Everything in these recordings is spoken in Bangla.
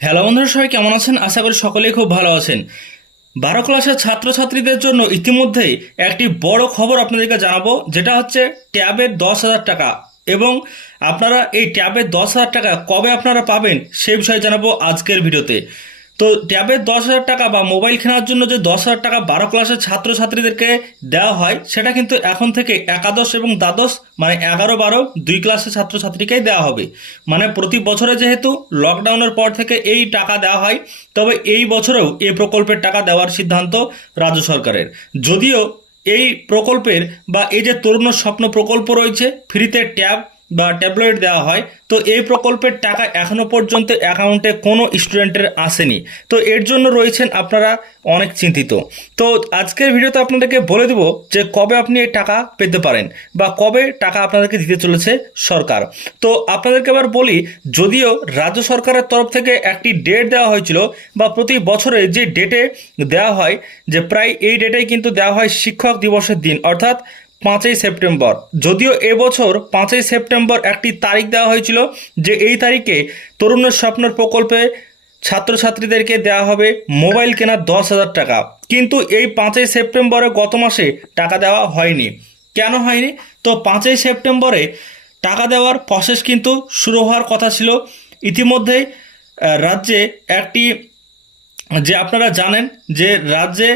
হ্যালো বন্ধুরা, সবাই কেমন আছেন? আশা করি সকলেই খুব ভালো আছেন। বারো ক্লাসের ছাত্রছাত্রীদের জন্য ইতিমধ্যেই একটি বড় খবর আপনাদেরকে জানাব, যেটা হচ্ছে ট্যাবের দশ হাজার টাকা। এবং আপনারা এই ট্যাবের দশ হাজার টাকা কবে আপনারা পাবেন সেই বিষয়ে জানাব আজকের ভিডিওতে। তো ট্যাবের দশ হাজার টাকা বা মোবাইল কেনার জন্য যে দশ হাজার টাকা বারো ক্লাসের ছাত্রছাত্রীদেরকে দেওয়া হয়, সেটা কিন্তু এখন থেকে একাদশ এবং দ্বাদশ মানে এগারো বারো দুই ক্লাসের ছাত্র ছাত্রছাত্রীকেই দেওয়া হবে। মানে প্রতি বছরে যেহেতু লকডাউনের পর থেকে এই টাকা দেওয়া হয়, তবে এই বছরেও এই প্রকল্পের টাকা দেওয়ার সিদ্ধান্ত রাজ্য সরকারের। যদিও এই প্রকল্পের বা এই যে তরুণ স্বপ্ন প্রকল্প রয়েছে, ফ্রিতে ট্যাব বা ট্যাবলেট দেওয়া হয়, তো এই প্রকল্পের টাকা এখনও পর্যন্ত অ্যাকাউন্টে কোনো স্টুডেন্টের আসেনি। তো এর জন্য রয়েছেন আপনারা অনেক চিন্তিত। তো আজকের ভিডিওতে আপনাদেরকে বলে দেব যে কবে আপনি এই টাকা পেতে পারেন বা কবে টাকা আপনাদেরকে দিতে চলেছে সরকার। তো আপনাদেরকে আবার বলি, যদিও রাজ্য সরকারের তরফ থেকে একটি ডেট দেওয়া হয়েছিল বা প্রতি বছরে যে ডেটে দেওয়া হয়, যে প্রায় এই ডেটেই কিন্তু দেওয়া হয় শিক্ষক দিবসের দিন। অর্থাৎ পাঁচই সেপ্টেম্বর। যদিও এবছর পাঁচই সেপ্টেম্বর একটি তারিখ দেওয়া হয়েছিল যে এই তারিখে তরুণের স্বপ্নের প্রকল্পে ছাত্রছাত্রীদেরকে দেওয়া হবে মোবাইল কেনার দশ হাজার টাকা। কিন্তু এই পাঁচই সেপ্টেম্বরে গত মাসে টাকা দেওয়া হয়নি। কেন হয়নি? তো পাঁচই সেপ্টেম্বরে টাকা দেওয়ার প্রসেস কিন্তু শুরু হওয়ার কথা ছিল। ইতিমধ্যেই রাজ্যে একটি, যে আপনারা জানেন যে রাজ্যে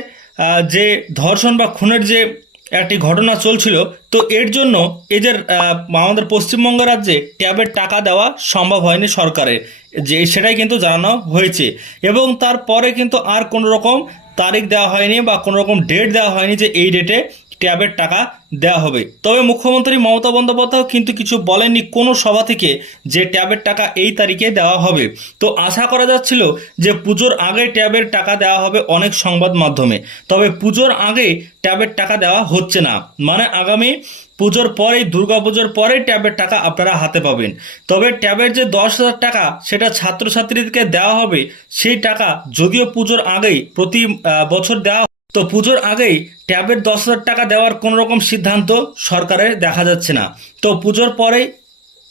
যে ধর্ষণ বা খুনের যে একটি ঘটনা চলছিল। তো এর জন্য এদের আমাদের পশ্চিমবঙ্গ রাজ্যে ট্যাবের টাকা দেওয়া সম্ভব হয়নি সরকারের। যে সেটাই কিন্তু জানানো হয়েছে। এবং তারপরে কিন্তু আর কোনো রকম তারিখ দেওয়া হয়নি বা কোনো রকম ডেট দেওয়া হয়নি যে এই ডেটে ট্যাবের টাকা দেওয়া হবে। তবে মুখ্যমন্ত্রী মমতা বন্দ্যোপাধ্যায় কিন্তু কিছু বলেননি কোনো সভা থেকে যে ট্যাবের টাকা এই তারিখে দেওয়া হবে। তো আশা করা যাচ্ছিল যে পুজোর আগে ট্যাবের টাকা দেওয়া হবে অনেক সংবাদ মাধ্যমে। তবে পুজোর আগে ট্যাবের টাকা দেওয়া হচ্ছে না। মানে আগামী পুজোর পরেই, দুর্গা পুজোর পরেই ট্যাবের টাকা আপনারা হাতে পাবেন। তবে ট্যাবের যে দশ হাজার টাকা সেটা ছাত্রছাত্রীদেরকে দেওয়া হবে, সেই টাকা যদিও পুজোর আগেই প্রতি বছর দেওয়া তো পুজোর আগেই ট্যাবের দশ হাজার টাকা দেওয়ার কোনো রকম সিদ্ধান্ত সরকারের দেখা যাচ্ছে না। তো পুজোর পরেই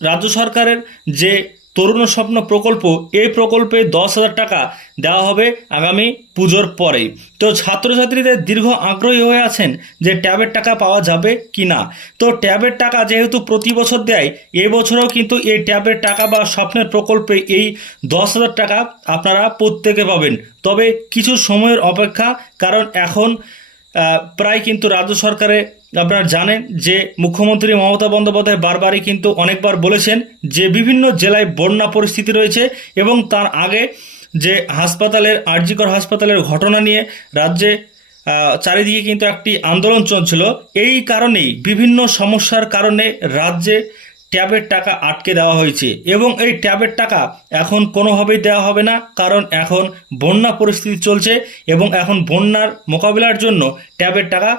রাজ্য সরকারের যে তরুণ স্বপ্ন প্রকল্প, এই প্রকল্পে দশ হাজার টাকা দেওয়া হবে আগামী পুজোর পরেই তো ছাত্রছাত্রীদের দীর্ঘ আগ্রহী হয়ে আছেন যে ট্যাবের টাকা পাওয়া যাবে কি না তো ট্যাবের টাকা যেহেতু প্রতি বছর দেয়, এবছরেও কিন্তু এই ট্যাবের টাকা বা স্বপ্নের প্রকল্পে এই দশ হাজার টাকা আপনারা প্রত্যেকে পাবেন। তবে কিছু সময়ের অপেক্ষা, কারণ এখন প্রায় কিন্তু রাজ্য সরকারে আপনারা জানেন যে মুখ্যমন্ত্রী মমতা বন্দ্যোপাধ্যায় বারবারই কিন্তু অনেকবার বলেছেন যে বিভিন্ন জেলায় বন্যা পরিস্থিতি রয়েছে এবং তার আগে যে হাসপাতালের, আরজিকর হাসপাতালের ঘটনা নিয়ে রাজ্যে চারিদিকে কিন্তু একটি আন্দোলন চলছিল। এই কারণেই বিভিন্ন সমস্যার কারণে রাজ্যে ট্যাবের টাকা আটকে দেওয়া হয়েছে এবং এই ট্যাবের টাকা এখন কোনোভাবেই দেওয়া হবে না, কারণ এখন বন্যা পরিস্থিতি চলছে এবং এখন বন্যার মোকাবিলার জন্য ট্যাবের টাকা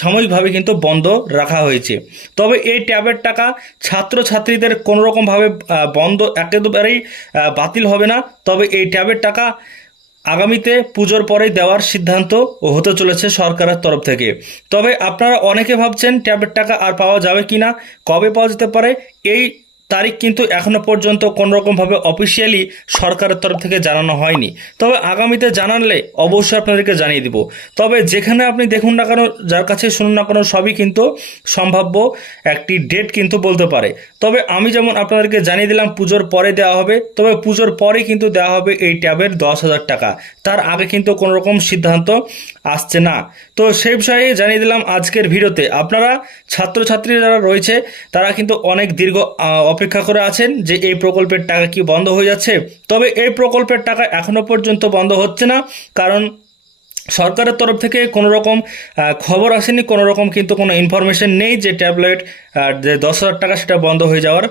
সাময়িকভাবে কিন্তু বন্ধ রাখা হয়েছে। তবে এই ট্যাবের টাকা ছাত্রছাত্রীদের কোনোরকমভাবে বন্ধ একেবারেই বাতিল হবে না। তবে এই ট্যাবের টাকা আগামীতে পুজোর পরেই দেওয়ার সিদ্ধান্ত হতে চলেছে সরকারের তরফ থেকে। তবে আপনারা অনেকে ভাবছেন ট্যাবের টাকা আর পাওয়া যাবে কি না কবে পাওয়া যেতে পারে? এই তারিখ কিন্তু এখনও পর্যন্ত কোনোরকমভাবে অফিসিয়ালি সরকারের তরফ থেকে জানানো হয়নি। তবে আগামীতে জানালে অবশ্যই আপনাদেরকে জানিয়ে দিব। তবে যেখানে আপনি দেখুন না কেন, যার কাছে শুনুন না কেন, সবই কিন্তু সম্ভাব্য একটি ডেট কিন্তু বলতে পারে। তবে আমি যেমন আপনাদেরকে জানিয়ে দিলাম, পুজোর পরে দেওয়া হবে। তবে পুজোর পরে কিন্তু দেওয়া হবে এই ট্যাবের দশ হাজার টাকা। তার আগে কিন্তু কোনো রকম সিদ্ধান্ত আসছে না। তো সেই বিষয়ে জানিয়ে দিলাম আজকের ভিডিওতে। আপনারা ছাত্রছাত্রী যারা রয়েছে, তারা কিন্তু অনেক দীর্ঘ অপেক্ষা করে আছেন যে এই প্রকল্পের টাকা কি বন্ধ হয়ে যাচ্ছে। তবে এই প্রকল্পের টাকা এখনও পর্যন্ত বন্ধ হচ্ছে না। কারণ সরকারের তরফ থেকে কোনো রকম খবর আসেনি, কোনো রকম কিন্তু কোনো ইনফরমেশন নেই যে ট্যাবলেট যে দশ হাজার টাকা সেটা বন্ধ হয়ে যাওয়ার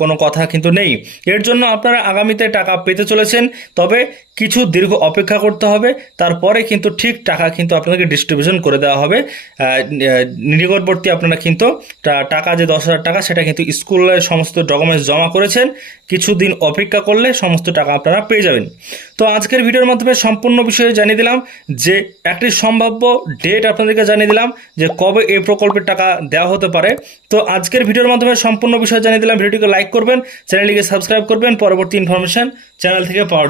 কোনো কথা কিন্তু নেই। এর জন্য আপনারা আগামীতে টাকা পেতে চলেছেন। তবে কিছু দীর্ঘ অপেক্ষা করতে হবে, তারপরে কিন্তু ঠিক টাকা কিন্তু আপনাদেরকে ডিস্ট্রিবিউশন করে দেওয়া হবে। নিকটবর্তী আপনারা কিন্তু টাকা যে দশ হাজার টাকা, সেটা কিন্তু স্কুলের সমস্ত ডকুমেন্টস জমা করেছেন। কিছুদিন অপেক্ষা করলে সমস্ত টাকা আপনারা পেয়ে যাবেন। তো আজকের ভিডিওর মাধ্যমে সম্পূর্ণ বিষয়ে জানিয়ে দিলাম যে, একটি সম্ভাব্য ডেট আপনাদেরকে জানিয়ে দিলাম যে, কবে এই প্রকল্পের টাকা দেওয়া হতে পারে। তো আজকের ভিডিওর মাধ্যমে সম্পূর্ণ বিষয় জানিয়ে দিলাম। ভিডিওটিকে লাইক করবেন, চ্যানেলটিকে সাবস্ক্রাইব করবেন। পরবর্তী ইনফরমেশন চ্যানেল থেকে পাওয়ার